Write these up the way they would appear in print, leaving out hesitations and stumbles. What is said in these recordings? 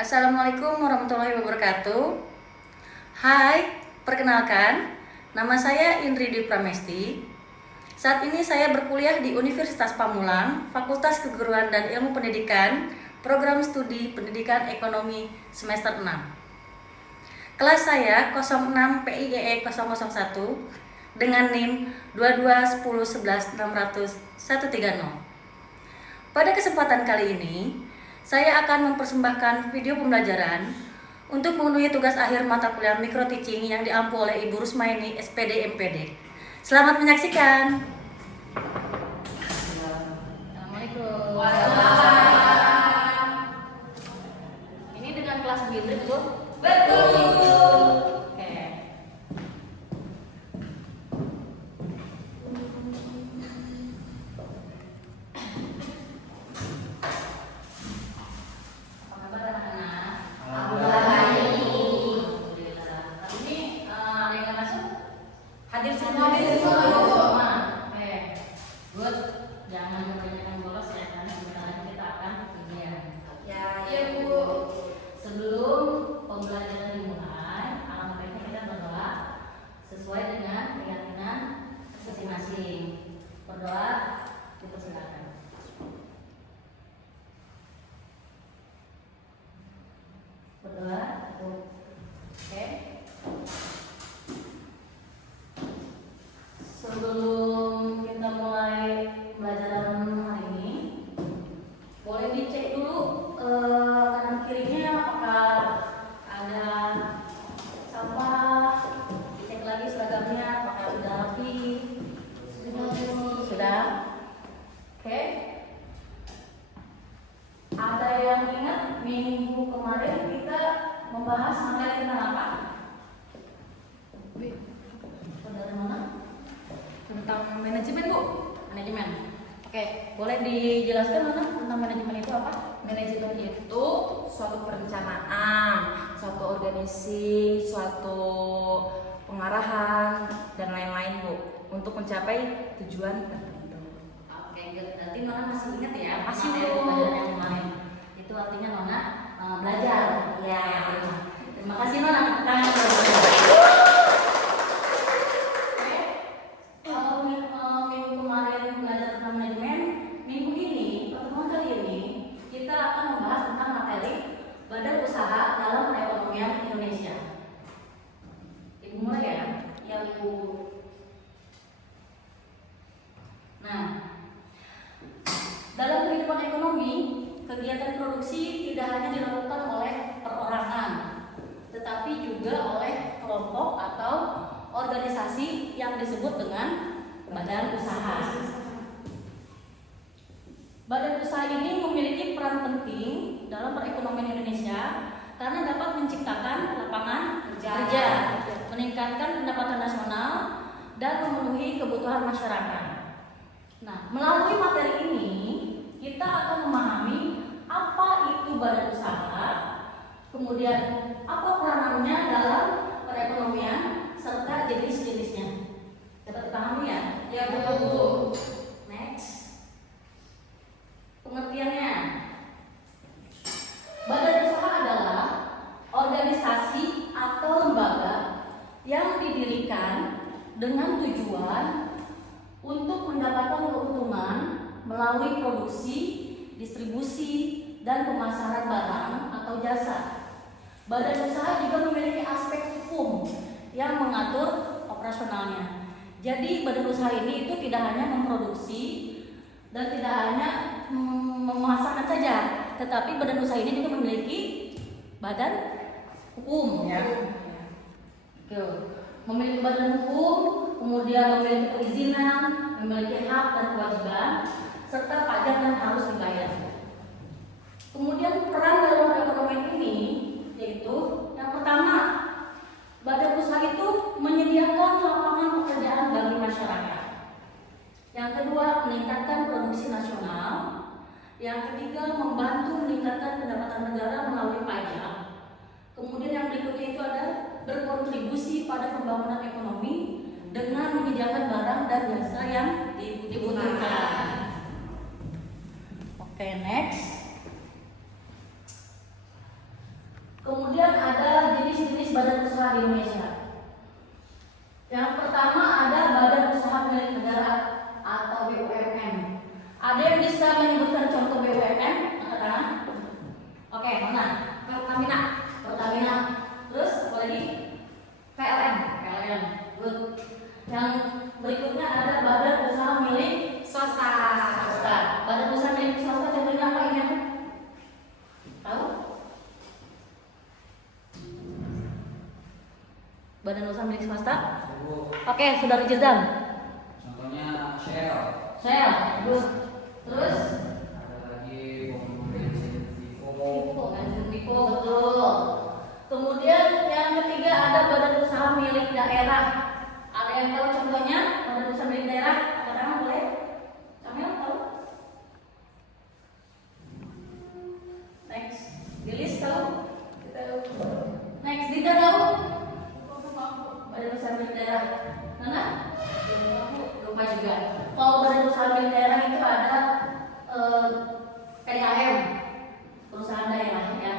Assalamualaikum warahmatullahi wabarakatuh. Hai, perkenalkan, nama saya Indri Dwi Pramesti. Saat ini saya berkuliah di Universitas Pamulang, Fakultas Keguruan dan Ilmu Pendidikan, Program Studi Pendidikan Ekonomi semester 6. Kelas saya 06 PIEE 001 dengan NIM 2210116130. Pada kesempatan kali ini, saya akan mempersembahkan video pembelajaran untuk memenuhi tugas akhir mata kuliah Micro Teaching yang diampu oleh Ibu Rusmaini, SPD MPD. Selamat menyaksikan. Assalamualaikum. Waalaikumsalam. Ini dengan kelas Bu Indri, betul? Betul. Oke. Apa kabar anak-anak? Alhamdulillah baik. Alhamdulillah. Hari ini ada yang nggak masuk? Hadir semua. Semua. Oke. Good. Jangan kebanyakan bolos ya, karena sebentar lagi kita akan ujian. Ya, iya Bu. Sebelum pembelajaran dimulai, alangkah baiknya kita berdoa sesuai dengan keyakinan masing-masing. Berdoa, dipersilakan. Berdoa, oke. Sebelum kita mulai pembelajaran hari ini, boleh dicek dulu kanan kirinya apakah ada sampah, dicek lagi seragamnya apakah sudah rapi. Sudah. Oke. Ada yang ingat minggu kemarin kita membahas materi tentang apa? Saudara mana? Tentang manajemen Bu. Manajemen. Oke, boleh dijelaskan mana tentang manajemen itu apa? Manajemen itu suatu perencanaan, suatu organisasi, suatu pengarahan dan lain-lain Bu, untuk mencapai tujuan tertentu. Oke, good. Berarti Nona masih ingat ya? Masih, materi Bu. pembelajaran yang kemarin. Itu artinya Nona belajar. Ya. Terima kasih Nona. Tangan dulu. Oke. Kalau minggu kemarin belajar tentang manajemen, minggu ini, pertemuan kali ini, kita akan membahas tentang materi badan usaha dalam perekonomian Indonesia. Ibu mulai ya? Ya Bu. Nah, dalam kehidupan ekonomi, kegiatan produksi tidak hanya dilakukan oleh perorangan, tetapi juga oleh kelompok atau organisasi yang disebut dengan badan usaha. Badan usaha ini memiliki peran penting dalam perekonomian Indonesia karena dapat menciptakan lapangan kerja, meningkatkan pendapatan nasional, dan memenuhi kebutuhan masyarakat. Nah, melalui materi ini kita akan memahami apa itu badan usaha, kemudian apa peranannya dalam perekonomian serta jenis-jenisnya. Dapat dipahami ya? Ya Bu. Next. Pengertiannya. Badan usaha adalah organisasi atau lembaga yang didirikan dengan tujuan untuk mendapatkan keuntungan melalui produksi, distribusi, dan pemasaran barang atau jasa. Badan usaha juga memiliki aspek hukum yang mengatur operasionalnya. Jadi badan usaha ini itu tidak hanya memproduksi dan tidak hanya memasarkan saja, tetapi badan usaha ini juga memiliki badan hukum ya. Memiliki badan hukum, kemudian memiliki perizinan, memiliki hak dan kewajiban, serta pajak yang harus dibayar. Kemudian peran dalam perekonomian ini yaitu yang pertama, badan usaha itu menyediakan lapangan pekerjaan bagi masyarakat. Yang kedua, meningkatkan produksi nasional. Yang ketiga, membantu meningkatkan pendapatan negara melalui pajak. Kemudian yang berikutnya itu ada berkontribusi pada pembangunan ekonomi dengan menyediakan barang dan jasa yang dibutuhkan. Oke, next. Badan usaha milik swasta. Sebut. Oke, Saudara Jirdan. Contohnya Shell. Shell. Good. Terus Ada lagi bensin Vivo. Vivo, betul. Kemudian yang ketiga ada badan usaha milik daerah. Ada yang tahu contohnya badan usaha milik daerah? Angkat tangan boleh? Kamil tahu? Next, Lilis tahu? Next, Dita tahu? Badan usaha milik daerah. Nana? Lupa juga. Kalau badan usaha milik daerah itu ada PDAM, perusahaan daerah ya,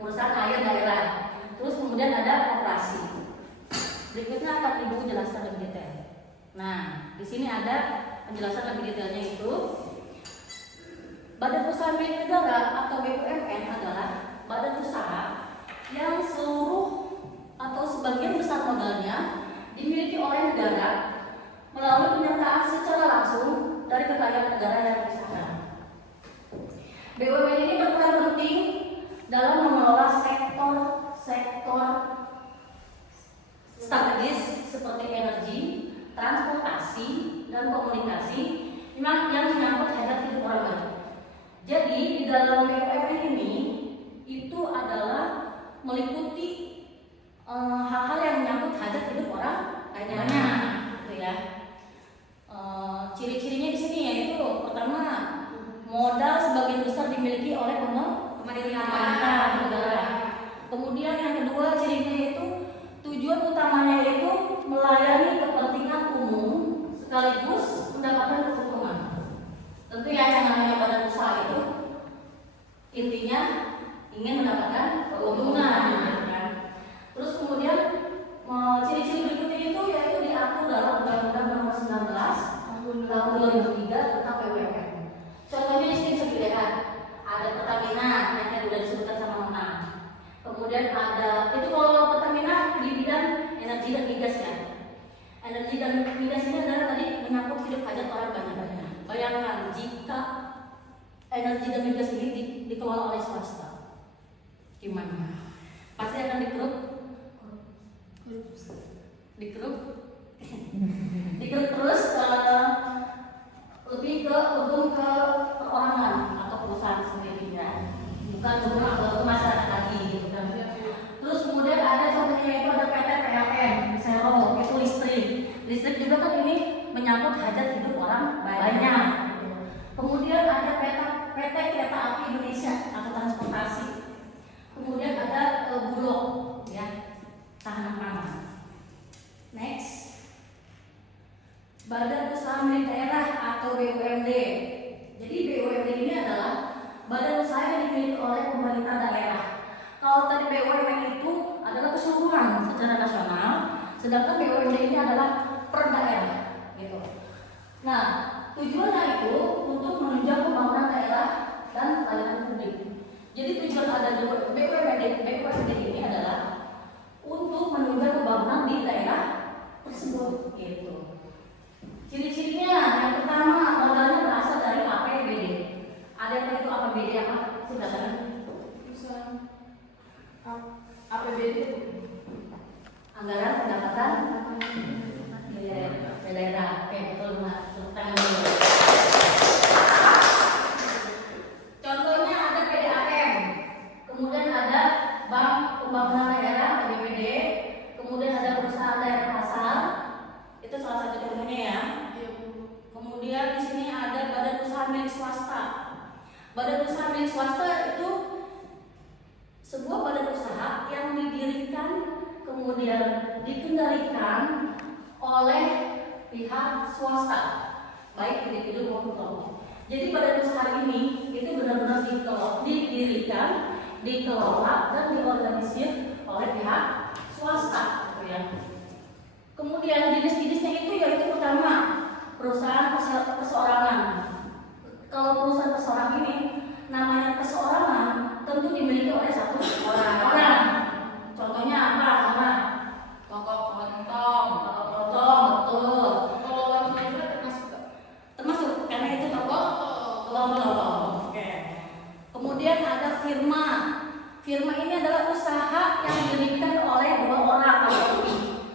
perusahaan air daerah. Terus kemudian ada operasi. Berikutnya akan Ibu jelaskan lebih detail. Nah, di sini ada penjelasan lebih detailnya itu. Badan usaha milik negara atau BUMN adalah badan usaha yang seluruh atau sebagian besar modalnya dimiliki oleh negara melalui penyertaan secara langsung dari kekayaan negara yang diusahakan. BUMN ini berperan penting dalam mengelola sektor strategis seperti energi, transportasi, dan komunikasi yang menyangkut hajat hidup orang banyak. Jadi di dalam BUMN ini itu adalah meliputi hal-hal yang menyangkut hajat hidup orang banyak, gitu ya. Ciri-cirinya di sini yaitu pertama, modal sebagian besar dimiliki oleh pemerintah negara. Kemudian yang kedua cirinya itu tujuan utamanya yaitu melayani kepentingan umum sekaligus mendapatkan keuntungan. Tentu ya yang namanya badan usaha itu intinya ingin mendapatkan keuntungan. Kan? Terus kemudian ciri-ciri berikutnya itu yaitu diatur dalam Undang-Undang Nomor 19 Tahun 2003 tentang BUMN. Contohnya di sini bisa dilihat ada Pertamina yang tadi sudah disebutkan sama Nona. Kemudian ada itu kalau Pertamina di bidang energi dan migas ya. Energi dan migas ini adalah tadi menyangkut hidup hajat orang banyak. Bayangkan jika energi dan migas ini dikelola oleh swasta, gimana? Pasti akan dikeruk terus lebih ke untung ke perorangan atau perusahaan sendiri ya, bukan untung ke masyarakat lagi gitu kan. Terus kemudian ada contohnya itu ada PT PLN, Sero, itu listrik juga kan ini menyangkut hajat hidup orang banyak. Kemudian ada PT Kereta Api Indonesia atau transportasi. Kemudian ada Bulog ya, tahanan pangan. Next, Badan Usaha Milik Daerah atau BUMD. Jadi BUMD ini adalah badan usaha yang dimiliki oleh pemerintah daerah. Kalau tadi BUMN itu adalah keseluruhan secara nasional, sedangkan BUMD ini adalah per daerah, gitu. Nah, tujuannya itu untuk menunjang pembangunan daerah dan pelayanan publik. Jadi tujuan ada BUMD ini adalah untuk menunjang pembangunan di daerah tersebut, gitu. Ciri-cirinya yang pertama modalnya berasal dari APBD. Ada yang tahu itu APBD apa? Sudah kan? APBD anggaran pendapatan daerah. Oke, betul Mbak. Tangan dulu. Contohnya ada PDAM, kemudian ada Bank Pembangunan Daerah (BPD), kemudian ada perusahaan daerah pasar. Itu salah satu contohnya ya. Kemudian di sini ada badan usaha milik swasta. Badan usaha milik swasta itu sebuah badan usaha yang didirikan kemudian dikendalikan oleh pihak swasta, baik individu maupun kelompok. Jadi badan usaha ini itu benar-benar didirikan, dikelola dan diorganisir oleh pihak swasta, gitu ya. Kemudian jenis-jenisnya itu yaitu pertama perusahaan perseorangan. Kalau perusahaan perseorangan ini namanya perseorangan tentu dimiliki oleh satu orang. Contohnya apa? Sama Toko kelontong. betul. Kalau warna juga Termasuk karena itu toko kelontong. Oke. Kemudian ada firma Firma ini adalah usaha yang didirikan oleh 2 orang atau lebih.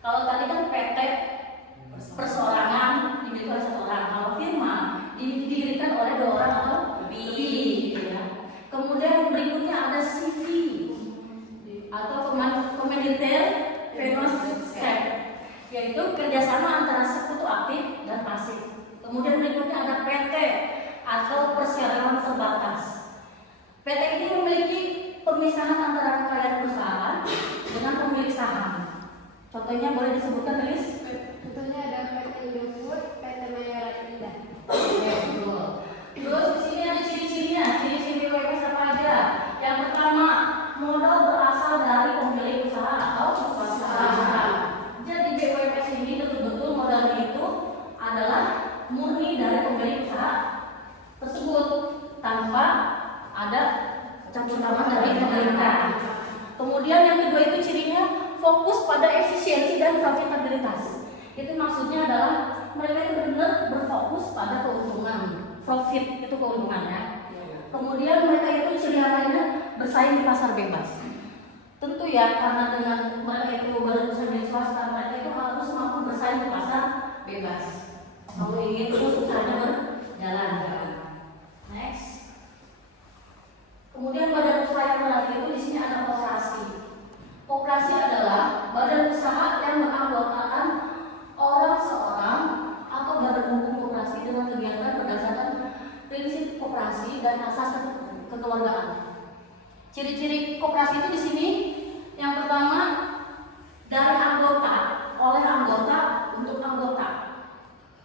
Kalau tadi kan PT perseorangan dimiliki oleh 1 orang. Kalau firma didirikan oleh 2 orang atau lebih. Gitu ya. Kemudian berikutnya ada CV atau Communitaire Fellowship, yaitu kerjasama antara sekutu aktif dan pasif. Kemudian berikutnya ada PT atau perseroan terbatas. PT ini memiliki pemisahan antara kekayaan perusahaan dengan pemilik saham. Contohnya boleh disebutkan, Liz? Contohnya ada PT Indofood, PT Mayora Indah. Betul. Terus di sini ada ciri-cirinya. Ciri-ciri WPS apa aja? Yang pertama, modal berasal dari pemilik usaha atau usaha. Jadi BWPS ini betul-betul modalnya itu adalah murni dari pemilik usaha tersebut tanpa ada campur tangan dari pemerintah. Kemudian yang kedua itu cirinya fokus pada efisiensi dan profitabilitas. Itu maksudnya adalah mereka itu benar berfokus pada keuntungan, profit itu keuntungannya. Kemudian mereka itu ciri lainnya bersaing di pasar bebas. Tentu ya, karena dengan mereka itu berusaha di swasta, mereka itu harus mampu bersaing di pasar bebas. Kalau ingin terus usahanya berjalan. Next. Kemudian badan usaha yang terakhir itu di sini ada koperasi. Koperasi adalah badan usaha yang beranggotakan orang seorang atau badan hukum koperasi dengan kegiatan berdasarkan prinsip koperasi dan asas kekeluargaan. Ciri-ciri koperasi itu di sini yang pertama dari anggota, oleh anggota untuk anggota.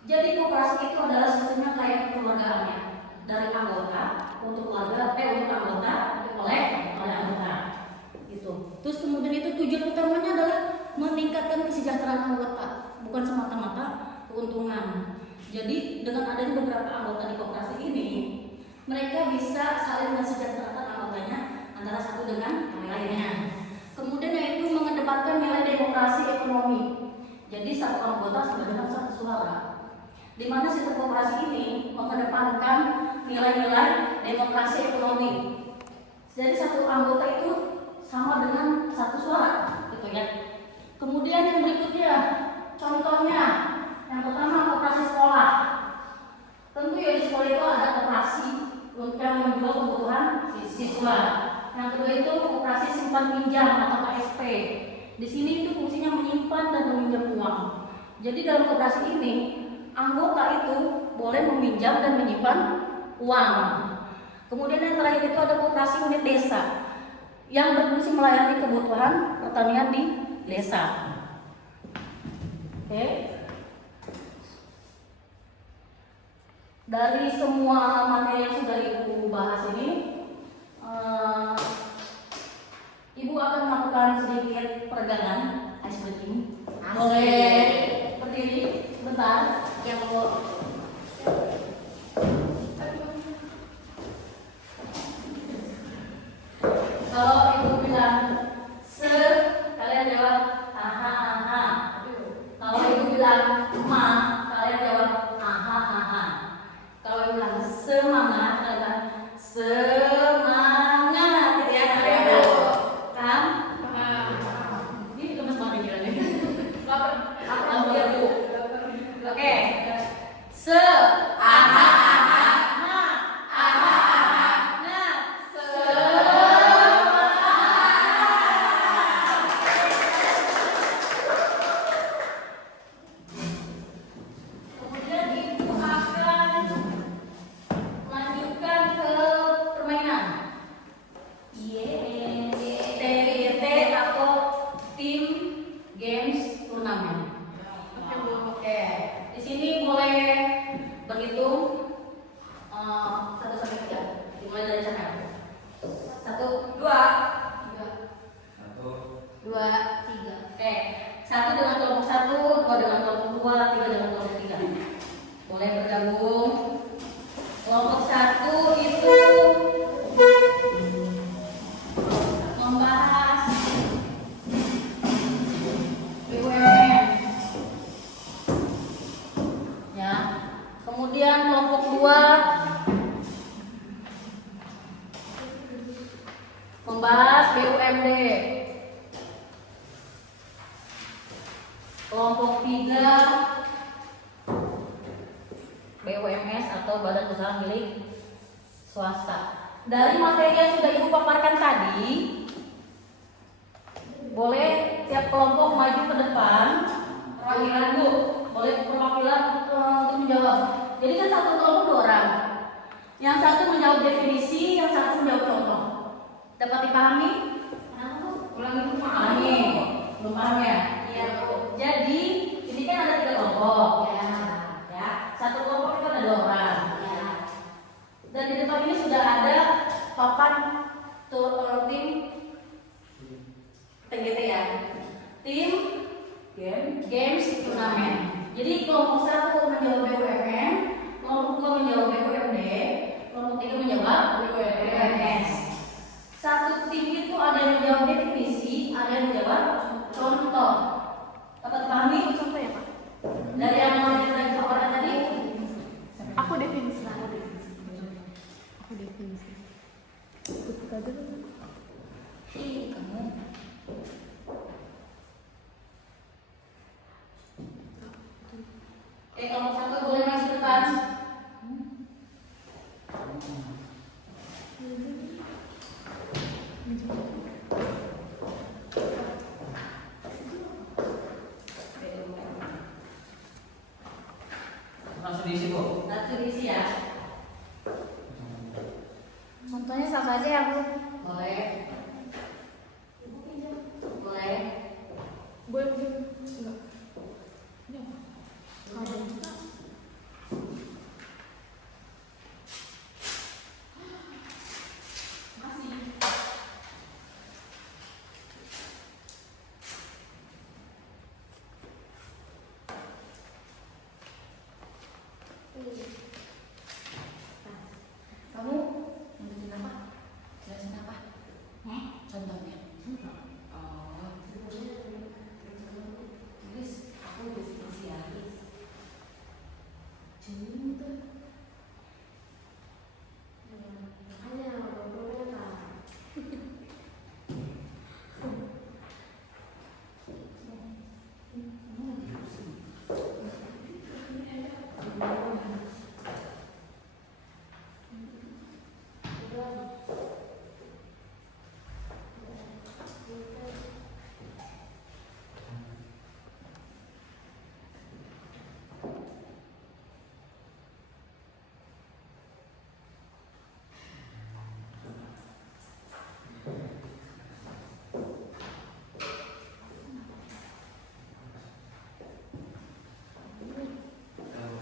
Jadi koperasi itu adalah sistemnya kayak kekeluargaannya, dari anggota untuk keluarga, untuk anggota oleh anggota. Gitu. Terus kemudian itu tujuan utamanya adalah meningkatkan kesejahteraan anggota, bukan semata-mata keuntungan. Jadi dengan adanya beberapa anggota di koperasi ini, mereka bisa saling mensejahterakan anggotanya antara satu dengan lainnya. Kemudian yaitu mengedepankan nilai demokrasi ekonomi. Jadi satu anggota sama dengan satu suara. Di mana sistem koperasi ini mengedepankan nilai-nilai demokrasi ekonomi. Jadi satu anggota itu sama dengan satu suara, gitu ya. Kemudian yang berikutnya, contohnya, yang pertama koperasi sekolah. Tentu ya di sekolah itu ada koperasi untuk yang menjual kebutuhan siswa. Yang kedua itu koperasi simpan pinjam atau KSP. Di sini itu fungsinya menyimpan dan meminjam uang. Jadi dalam koperasi ini anggota itu boleh meminjam dan menyimpan uang. Kemudian yang terakhir itu ada koperasi unit desa yang berfungsi melayani kebutuhan pertanian di desa. Oke. Dari semua materi yang sudah Ibu bahas ini, Ibu akan melakukan sedikit peregangan ice breaking. Boleh berdiri sebentar. Yang mau kalau Ibu bilang se, kalian jawab aha aha. Kalau Ibu bilang ma, kalian jawab aha aha. Kalau Ibu bilang semangat, kalian bilang semangat, gitu ya. Kan? Ini lemes banget jalannya. Apa ya Bu? Oke. Se, aha aha, ma, aha aha, na, semangat. membahas BUMD. Kelompok 3 BUMS atau Badan Usaha Milik Swasta. Dari materi yang sudah Ibu paparkan tadi, boleh tiap kelompok maju ke depan. Perwakilan Bu, boleh perwakilan untuk menjawab. Jadi kan satu kelompok 2 orang. Yang satu menjawab definisi, yang satu menjawab contoh. Dapat dipahami? Ulangi Bu. Pahami? Belum paham ya? Iya Bu. Jadi ini kan ada 3 kelompok. Ya. Ya, satu kelompok itu ada 2 orang. Ya. Dan di depan ini sudah ada papan tim TGT ya. Tim games turnamen. Jadi kelompok 1 menjawab BUMN, kelompok 2 menjawab BUMD, kelompok 3 menjawab BUMS. Satu tim itu ada yang menjawab definisi, ada yang menjawab contoh. Dapat dipahami? Contoh ya Pak. Dari yang mau kita paparkan tadi? Aku definisi. Aku definisi. Ketika dulu. Kamu Kelompok 1 boleh maju ke depan. Langsung diisi Bu. Langsung diisi ya. Contohnya sama aja ya Bu. Boleh. Boleh. Boleh enggak? Ini apa? Ada. kamu lanjutin apa? Jelasin apa? Contohnya. Oh. Tulis aku definisi ya.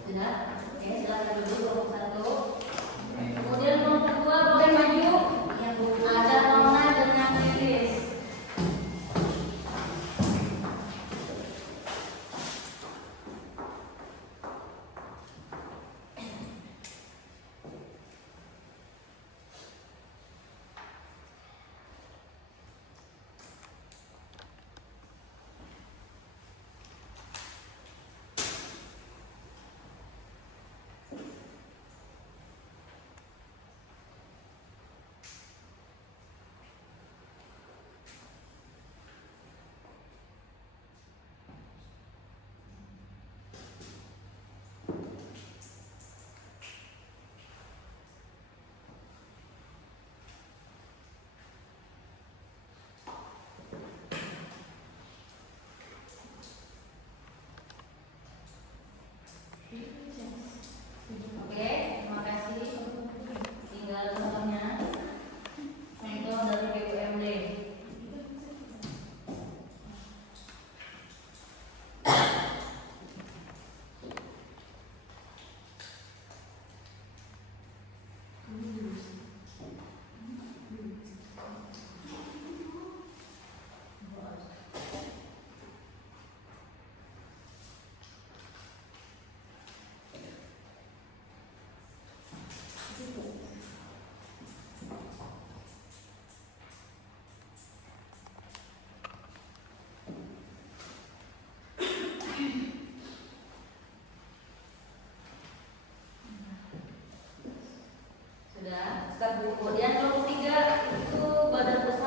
Sudah? Oke, silakan dulu kelompok 1. Kemudian kelompok 2 boleh maju. Iya Bu. Ada Nona dengan Lilis. Oke, terima kasih. Tinggal contohnya. Contoh dari BUMD. Sudah. Kemudian kelompok 3 itu badan usaha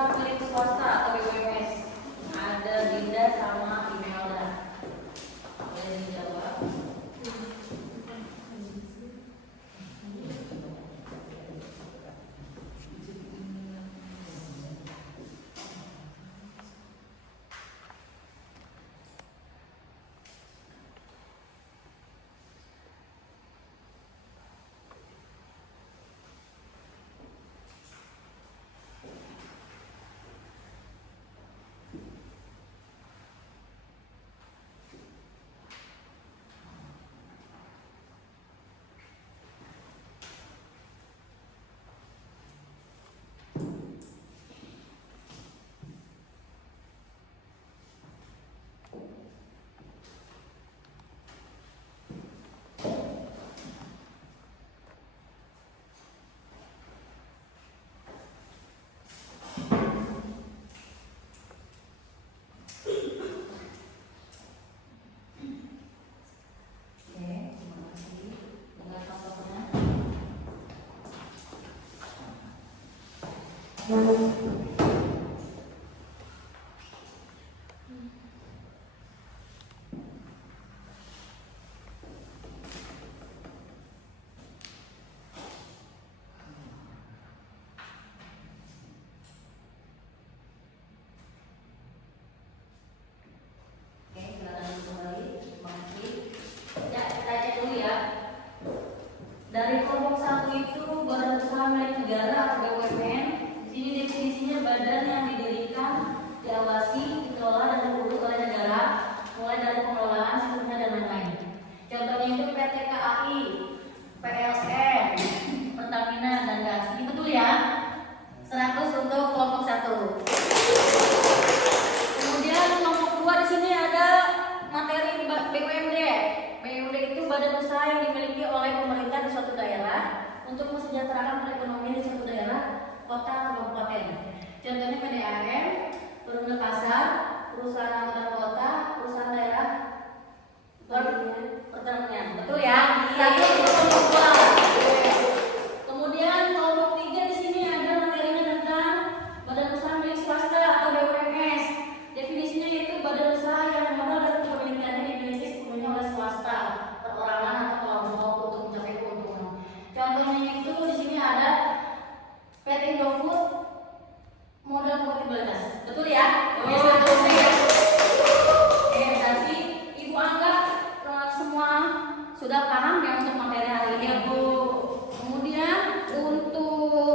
Oke, silakan kembali. Makasih. Ya, kita cek dulu ya. Dari kelompok 1 itu badan usaha milik negara atau BUMN. Di sini definisinya badan yang didirikan, diawasi, dikelola dan diurus oleh negara, mulai dari pengelolaan, sistemnya dan lain-lain. Contohnya itu PT KAI, PLN, Pertamina dan gas. Ini betul ya? 100 untuk kelompok 1. Kemudian kelompok 2 di sini ada materi BUMD. BUMD itu badan usaha yang dimiliki oleh pemerintah di suatu daerah untuk mensejahterakan perekonomian di suatu daerah, kota atau kabupaten. Contohnya PDAM, Perumda Pasar, perusahaan angkutan kota, perusahaan daerah, pertanian. Betul ya? Satu untuk kelompok 2. Kemudian kelompok 3 di sini ada materinya tentang badan usaha milik swasta atau BUMS. Definisinya yaitu badan usaha yang modal dan kepemilikannya dimiliki sepenuhnya oleh swasta, perorangan atau kelompok untuk mencapai keuntungan. Contohnya itu di sini ada PT Indofood modal kompatibilitas. Betul ya? Oke, berarti Ibu anggap semua sudah paham ya untuk materi hari ini, Bu. Kemudian untuk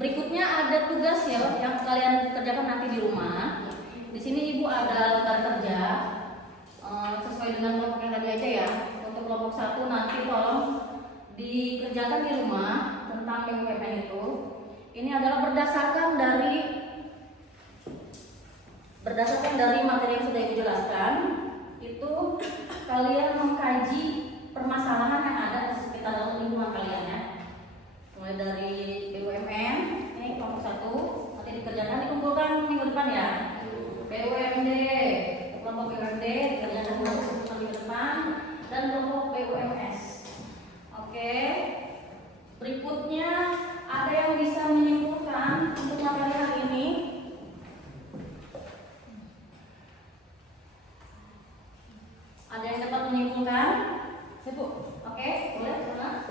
berikutnya ada tugas ya yang kalian kerjakan nanti di rumah. Di sini Ibu ada lembar kerja sesuai dengan kelompok yang tadi aja ya. Untuk kelompok 1 nanti tolong dikerjakan di rumah tentang BUMN itu. Ini adalah berdasarkan dari materi yang sudah Ibu jelaskan. Itu kalian mengkaji permasalahan yang ada di sekitar lingkungan kalian ya. Mulai dari BUMN, ini kelompok 1 nanti dikerjakan, dikumpulkan minggu depan ya. BUMD, kelompok BUMD dikerjakan minggu depan, dan kelompok BUMS. Oke. Berikutnya ada yang bisa menyimpulkan untuk materi hari ini? Ada yang dapat menyimpulkan? Ibu, oke, boleh mana?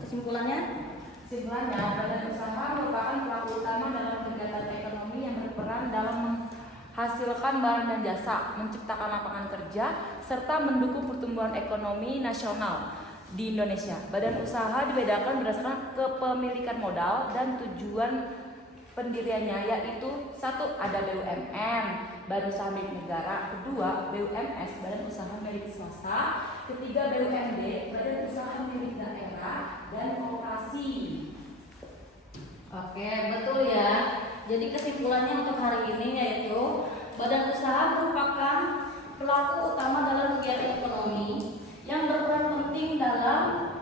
Kesimpulannya? Kesimpulannya, badan usaha merupakan pelaku utama dalam kegiatan ekonomi yang berperan dalam menghasilkan barang dan jasa, menciptakan lapangan kerja, serta mendukung pertumbuhan ekonomi nasional di Indonesia. Badan usaha dibedakan berdasarkan kepemilikan modal dan tujuan pendiriannya, yaitu 1. Ada BUMN, badan usaha milik negara. 2. BUMS, badan usaha milik swasta. 3. BUMD, badan usaha milik daerah dan koperasi. Oke, betul ya. Jadi kesimpulannya untuk hari ini yaitu badan usaha merupakan pelaku utama dalam kegiatan ekonomi yang berperan penting dalam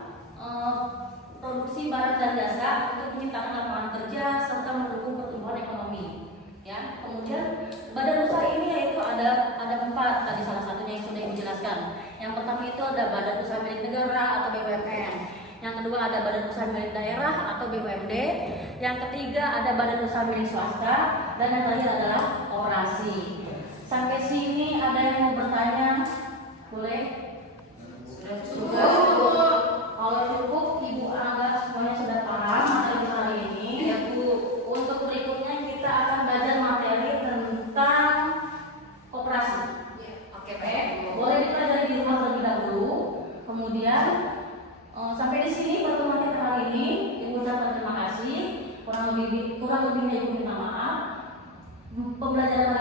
produksi barang dan jasa untuk menciptakan lapangan kerja serta mendukung pertumbuhan ekonomi. Ya, kemudian badan usaha ini yaitu ada 4 tadi, salah satunya yang sudah dijelaskan. Yang pertama itu ada badan usaha milik negara atau BUMN. Yang kedua ada badan usaha milik daerah atau BUMD. Yang ketiga ada badan usaha milik swasta, dan yang terakhir adalah koperasi. Sampai sini ada yang mau bertanya? Boleh? Sudah. Kalau cukup, Ibu anggap semuanya sudah paham materi hari ini. Ya Bu, untuk berikutnya kita akan belajar materi tentang koperasi. Oke, Pak. Boleh dipelajari di rumah terlebih dahulu. Kemudian sampai di sini pertemuan kita hari ini. Ibu ucapkan terima kasih. Kurang lebihnya Ibu minta maaf. Pembelajaran